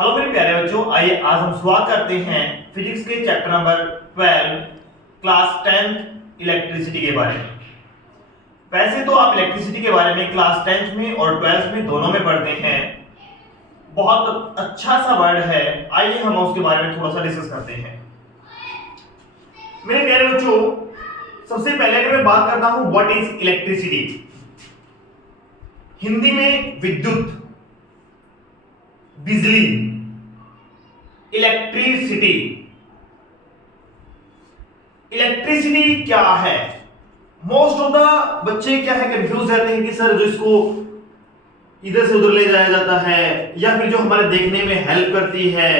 हेलो मेरे प्यारे बच्चों, आइए आज हम शुरुआत करते हैं फिजिक्स के चैप्टर नंबर 12 क्लास 10 इलेक्ट्रिसिटी के बारे में। वैसे तो आप इलेक्ट्रिसिटी के बारे में क्लास 10th में और 12th में दोनों में पढ़ते हैं। बहुत अच्छा सा वर्ड है, आइए हम उसके बारे में थोड़ा सा डिस्कस करते हैं। मेरे प्यारे बच्चों, सबसे पहले अगर मैं बात करता हूं व्हाट इज इलेक्ट्रिसिटी, हिंदी में विद्युत, बिजली, इलेक्ट्रिसिटी। इलेक्ट्रिसिटी क्या है? मोस्ट ऑफ द बच्चे क्या है, कंफ्यूज रहते हैं कि सर जो इसको इधर से उधर ले जाया जाता है या फिर जो हमारे देखने में हेल्प करती है।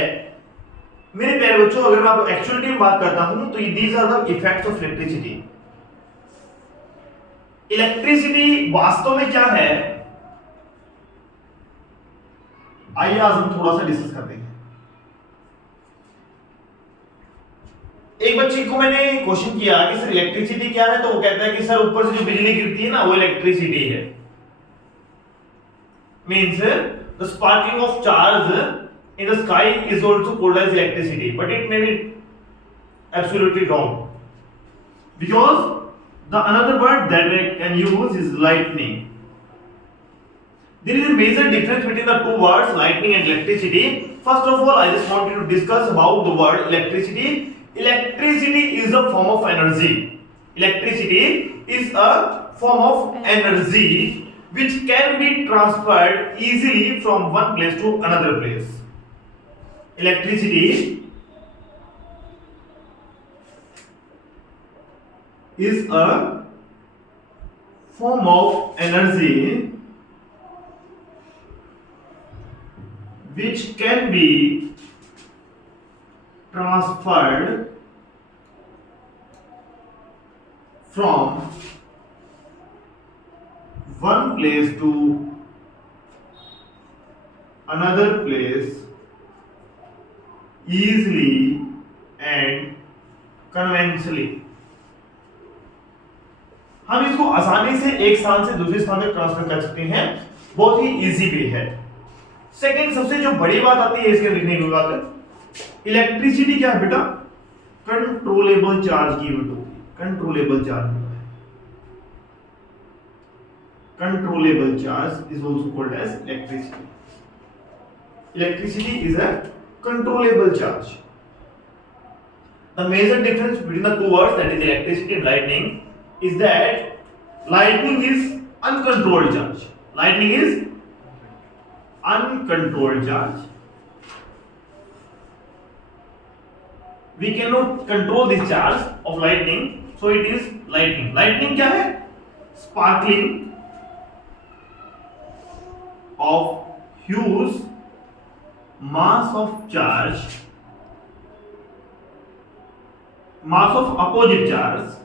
मेरे प्यारे बच्चों, अगर मैं आपको एक्चुअलिटी में बात करता हूं तो these are the effects of electricity. Electricity वास्तव में क्या है, आइए आज हम थोड़ा सा डिस्कस करते हैं। एक बच्चे को मैंने क्वेश्चन किया कि सर इलेक्ट्रिसिटी क्या है, तो वो कहता है कि सर ऊपर से जो बिजली गिरती है ना वो इलेक्ट्रिसिटी है। Means the sparkling of charge in the sky is also called as electricity, but it may be absolutely wrong because the another word that we can use is lightning. There is a major difference between the two words lightning and electricity. First of all, I just wanted to discuss about the word electricity. Electricity is a form of energy. Electricity is a form of energy which can be transferred easily from one place to another place. Electricity is a form of energy which can be transferred from one place to another place easily and conveniently. हम इसको आसानी से एक स्थान से दूसरे स्थान में ट्रांसफर कर सकते हैं, बहुत ही इजी वे है। सेकंड, सबसे जो बड़ी बात आती है इसके लिखने की बात है, इलेक्ट्रिसिटी क्या है बेटा, कंट्रोलेबल चार्ज की यूनिट होती है। कंट्रोलेबल चार्ज होता है, controllable charge is also called as electricity. Electricity is a controllable charge. The major difference between the two words that is electricity and lightning is that lightning is uncontrolled charge. Lightning is uncontrolled charge. We cannot control this charge of lightning, so it is lightning. Lightning क्या है? Sparkling of huge mass of charge, mass of opposite charge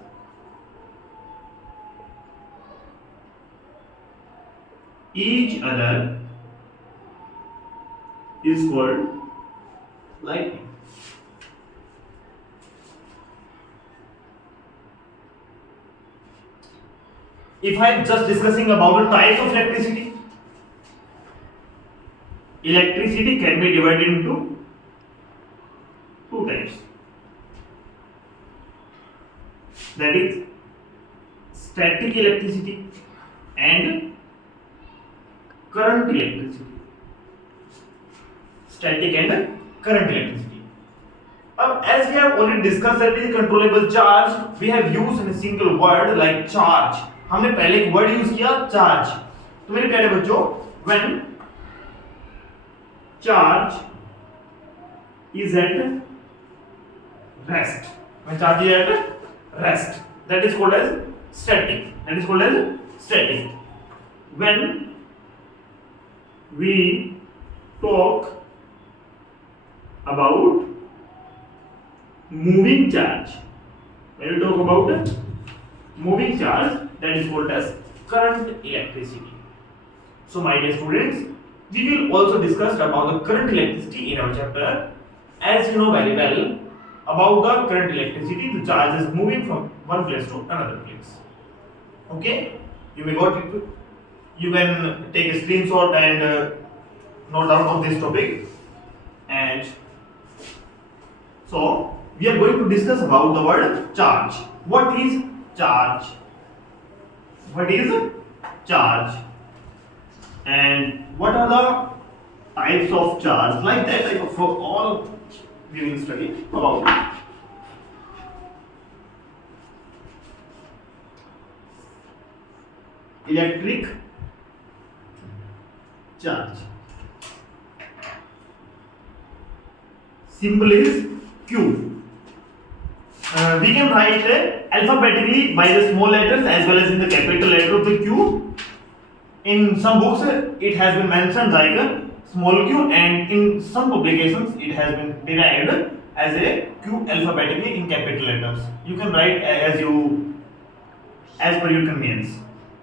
each other is called lightning. If I am just discussing about the types of electricity, electricity can be divided into two types. That is static electricity and current electricity. Static and current electricity. अब as we have already discussed that is controllable charge, we have used in a single word like charge. हमने पहले एक word use किया चार्ज। तो मेरे प्यारे बच्चों, when charge is at rest, when charge is at rest, that is called as static. That is called as static. When we talk about moving charge, when we talk about moving charge, that is called as current electricity. So my dear students, we will also discuss about the current electricity in our chapter. As you know very well about the current electricity, the charge is moving from one place to another place. Okay, you may got it. You can take a screenshot and note down of this topic. And so we are going to discuss about the word charge. What is charge? What is charge? And what are the types of charge? Like that, like for all we will study about it. Electric charge. Symbol is Q. We can write alphabetically by the small letters as well as in the capital letter of the Q. In some books it has been mentioned like a small q, and in some publications it has been derived as a Q alphabetically in capital letters. You can write as per your convenience.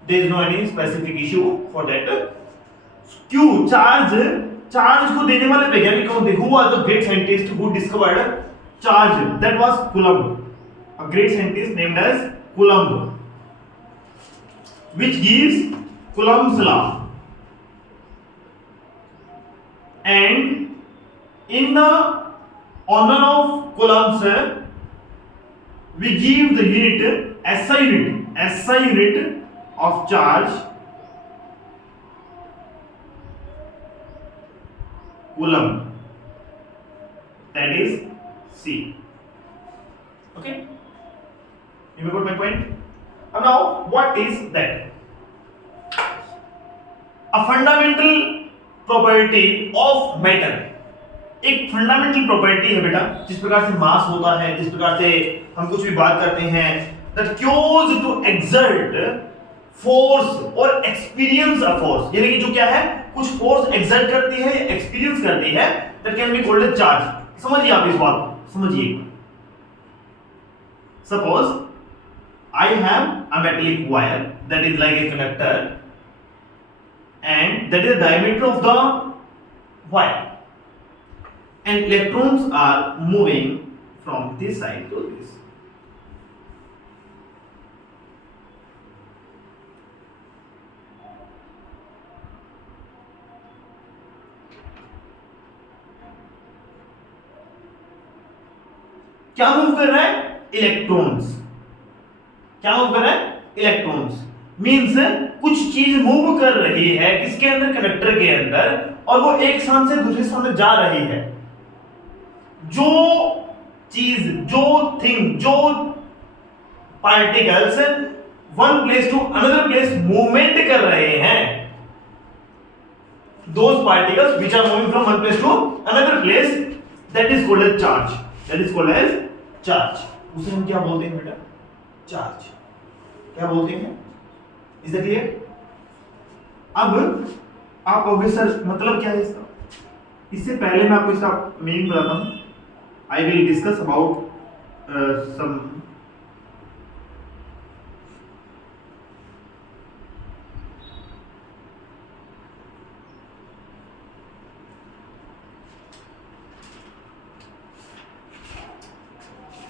There is no any specific issue for that. Q charge को देने वाले वैज्ञानिक कौन थे? Who was the great scientist who discovered charge? That was Coulomb, a great scientist named as Coulomb, which gives Coulomb's law. And in the honor of Coulomb's, we give the unit SI unit of charge, Coulomb, that is C. Okay, you got my point? And now what is that? A fundamental property of matter. एक fundamental property है बेटा, जिस प्रकार से मास होता है, जिस प्रकार से हम कुछ भी बात करते हैं, that cause to exert force और experience a force, यानी कि जो क्या है, कुछ फोर्स एक्सर्ट करती है, एक्सपीरियंस करती है, that can be called a charge. समझिए आप इस बात को, समझिए. Suppose I have a metallic wire that is like a conductor, and that is the diameter of the wire, and electrons are moving from this side to this. क्या मूव कर रहा है? इलेक्ट्रॉन्स. क्या मूव कर रहा है? इलेक्ट्रॉन्स. मीन्स कुछ चीज मूव कर रही है किसके अंदर? कंडक्टर के अंदर, और वो एक स्थान से दूसरे स्थान तक जा रही है. जो चीज, जो थिंग, जो particles one place to another place movement कर रहे हैं, those particles which are moving from one place to another place, that is called as charge. That is called as charge. उसे हम क्या बोलते हैं बेटा? चार्ज. क्या बोलते हैं? Is that clear? अब आप कहोगे सर मतलब क्या है इसका? इससे पहले मैं आपको इसका मीनिंग बताता हूँ. I will discuss about some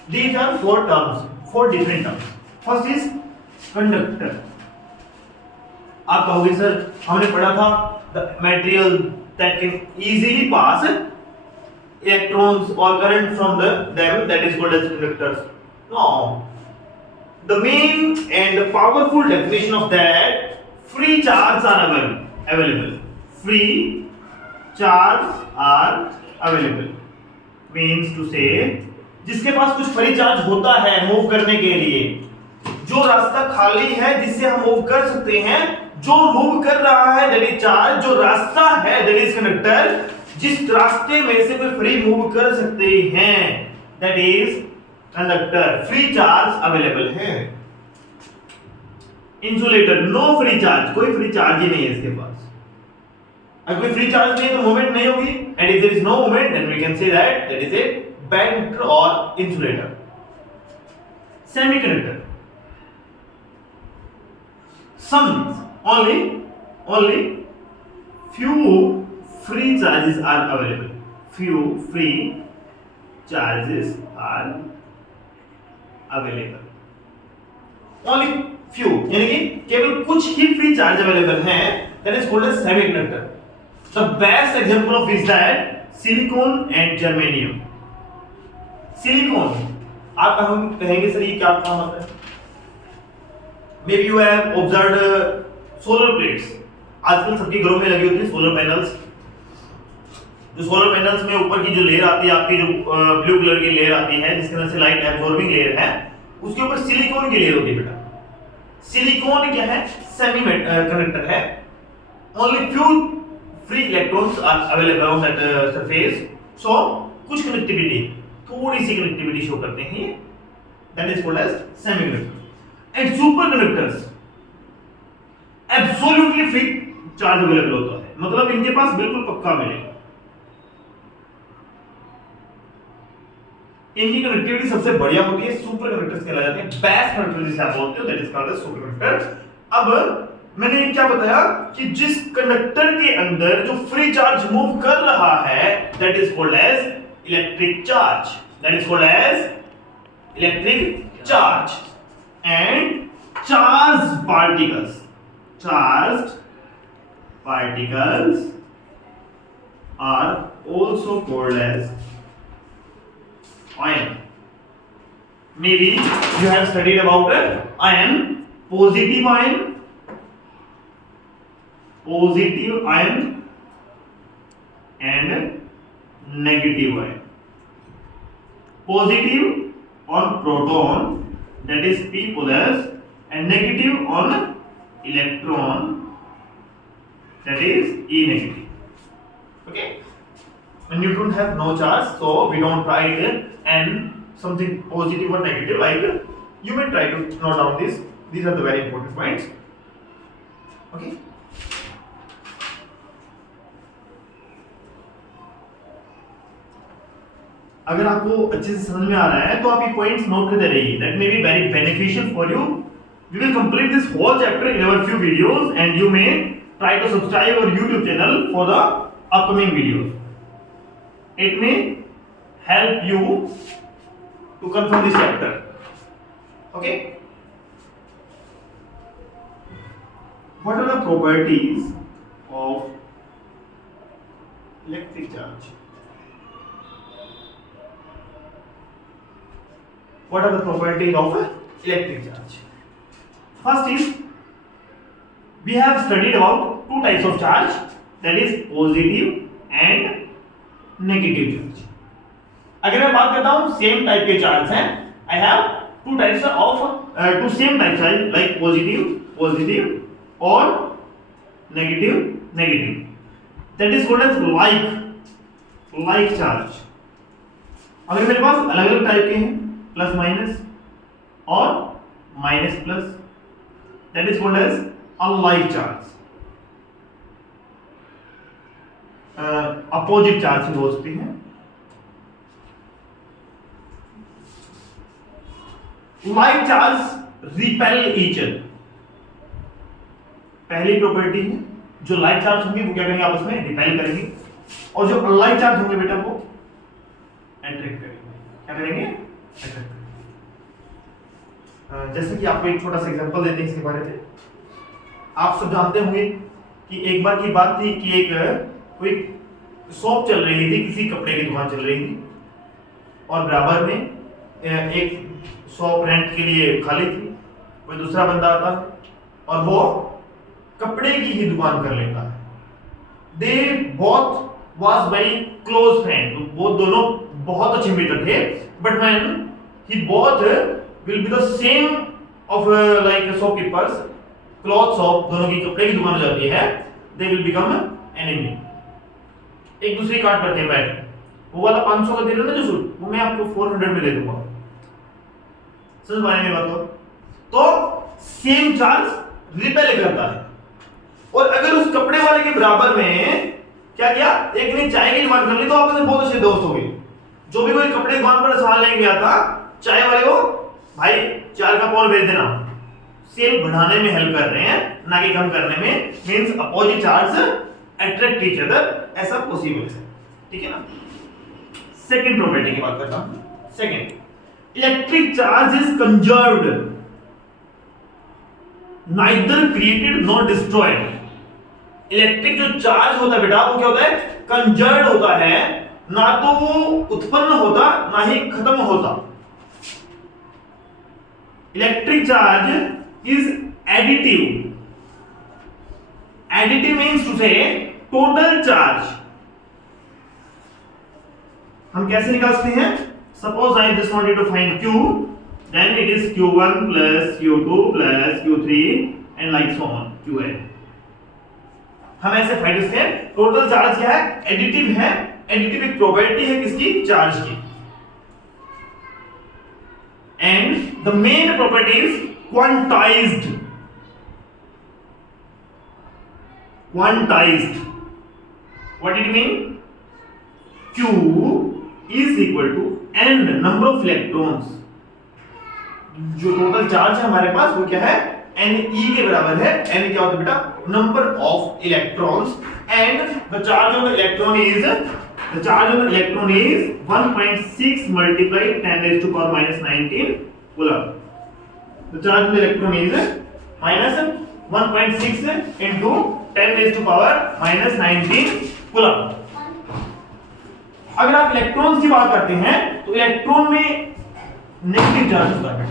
these are four different terms. First is conductor. आप कहोगे सर हमने पढ़ा था the material that can easily pass electrons or current from them, that is called as conductors. No, the main and powerful definition of that, free charges are available. Free charges are available means to say जिसके पास कुछ free charge होता है मूव करने के लिए, जो रास्ता खाली है जिससे हम मूव कर सकते हैं, जो मूव कर रहा है दैट इज चार्ज, जो रास्ता है दैट इज कंडक्टर, जिस रास्ते में से कोई फ्री मूव कर सकते हैं that is conductor. Free charge available है. इंसुलेटर नो फ्री चार्ज, कोई फ्री चार्ज ही नहीं है इसके पास. अगर कोई फ्री चार्ज नहीं है तो मूवमेंट नहीं होगी, and if there is no movement then we can say that is a band or insulator. Semiconductor, some only few free charges are available. Few free charges are available. Only few, यानी कि केवल कुछ ही free charge available हैं. That is called as semiconductor. The best example of is that silicon and germanium. Silicon, आप हम कहेंगे सर ये क्या काम आता है? May be you have observed solar plates, आजकल सबके घरों में लगी होती है सोलर पैनल्स। जो सोलर पैनल्स में ऊपर की जो लेयर आती है, आपकी जो ब्लू कलर की लेयर आती है जिसके अंदर से लाइट एब्जॉर्बिंग लेयर है, उसके ऊपर सिलिकॉन की लेयर होती है बेटा। सिलिकॉन क्या है? सेमी कंडक्टर है। Only few free electrons are available on that surface, so कुछ कनेक्टिविटी, थोड़ी सी कनेक्टिविटी शो करते हैं, that is called as semiconductor. And superconductors absolutely free charge available होता है, मतलब इनके पास बिल्कुल पक्का मिलेगा। इनकी कनेक्टिविटी सबसे बढ़िया होती है, सुपर कंडक्टर्स कहलाए जाते हैं, बेस्ट कंडक्टर जिसे आप बोलते हो, that is called as superconductor. अब मैंने क्या बताया कि जिस कंडक्टर के अंदर जो फ्री चार्ज मूव कर रहा है, that is called as electric charge, that is called as electric charge. And charge particles, charge particles are also called as ion. Maybe you have studied about ion, positive ion and negative ion. Positive on proton, that is P plus, and negative on electron, that is E negative. Okay, when you don't have no charge, so we don't write and something positive or negative, like you may try to note down this. These are the very important points. Okay, अगर आपको अच्छे से समझ में आ रहा है तो आप ये पॉइंट्स नोट करते रहिए, that may be very beneficial for you. We will complete this whole chapter in our few videos, and you may try to subscribe our YouTube channel for the upcoming videos. It may help you to confirm this chapter. Okay, what are the properties of electric charge? What are the properties of electric charge? First is, we have studied about two types of charge, that is positive and negative charge. अगर मैं बात करता हूँ same type के चार्ज हैं, I have two types of two same types like positive और negative. That is called as like charge. अगर मेरे पास अलग अलग टाइप के हैं, प्लस माइनस और minus plus, that is called as unlike charge. Opposite charge भी हो सकती है। Like charge repel each other, पहली प्रॉपर्टी है। जो लाइक चार्ज होंगे वो क्या करेंगे, आपस में रिपेल करेंगे, और जो अनलाइक चार्ज होंगे बेटा वो अट्रैक्ट करेंगे। क्या करेंगे? अट्रैक्ट करेंगे। जैसे कि आपको एक छोटा सा एग्जांपल देते हैं इसके बारे में। आप सब जानते होंगे कि एक बार की बात थी कि एक कोई शॉप चल रही थी, किसी कपड़े की दुकान चल रही थी, और बराबर में एक शॉप रेंट के लिए खाली थी। कोई दूसरा बंदा आता और वो कपड़े की ही दुकान कर लेता है। They both was very close friend, वो दोनों बहुत अच्छे मित्र थे, but when he both will be the same of like shopkeepers, cloth shop, दोनों की कपड़े की दुकान हो जाती है, दे विल बिकम एनिमी। एक दूसरे काट पड़ते हैं बैठ, वो वाला 500 का दे रहे हो ना जो सूट, वो मैं आपको 400 में दे दूंगा। समझ पाए मेरी बात को? तो सेम चार्ज रिपेल करता है। और अगर उस कपड़े वाले के बराबर में क्या किया, एक ने चाय की दुकान कर ली, तो आपस में बहुत अच्छे दोस्त हो गए। जो भी कोई कपड़े की दुकान पर सामान लेके गया था, चाय वाले को भाई 4 कप और भेज देना, सेल बढ़ाने में हेल्प कर रहे हैं, ना कि कम करने में। Means opposite charge attract each other, ऐसा पॉसिबल है। ठीक है ना? सेकंड प्रॉपर्टी की बात करता हूं। Second, electric charge is conserved, neither created nor destroyed. Electric जो चार्ज होता है बेटा, वो क्या होता है? कंजर्व्ड होता है, ना तो वो उत्पन्न होता ना ही खत्म होता। Electric charge is additive. Additive means to say total charge. हम कैसे निकाल सकते हैं? Suppose I just wanted to find q, then it is q1 plus q2 plus q3 and like so on qn। हम ऐसे फाइंड करते हैं टोटल चार्ज क्या है? एडिटिव है। एडिटिव एक प्रॉपर्टी है किसकी? चार्ज की। And the main property is quantized. Quantized what it mean? q is equal to n number of electrons। जो टोटल चार्ज है हमारे पास वो क्या है? n e के बराबर है। n क्या होता है बेटा? Number of electrons. And the charge of the electron is 1.6 multiplied 10 raised to power minus 19 coulomb। The charge of the electron is minus 1.6 into 10 raised to power minus 19 coulomb। अगर आप इलेक्ट्रॉन्स की बात करते हैं तो इलेक्ट्रॉन में नेगेटिव चार्ज होता है।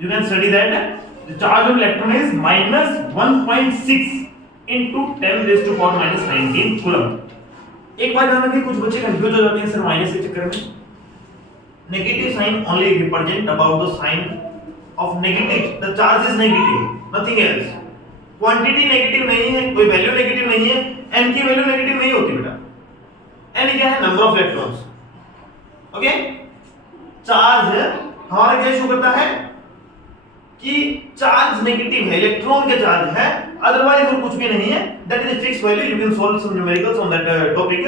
You can study that the charge of electron is minus 1.6 into 10 raised to power minus 19 coulomb। एक बात ध्यान रखिए, कुछ बच्चे कंफ्यूज हो जाते हैं सर माइनस के चक्कर में। Negative sign only represent about the sign of negative. The charge is negative, nothing else. Quantity negative नहीं है, कोई वैल्यू नेगेटिव नहीं है। n की वैल्यू नेगेटिव नहीं होती बेटा। n क्या है? Number of electrons. Okay, charge हमारा क्या शो करता है कि चार्ज नेगेटिव है, इलेक्ट्रॉन का चार्ज है, अदरवाइज और कुछ भी नहीं है। That is a fixed value. You can solve some numericals on that topic.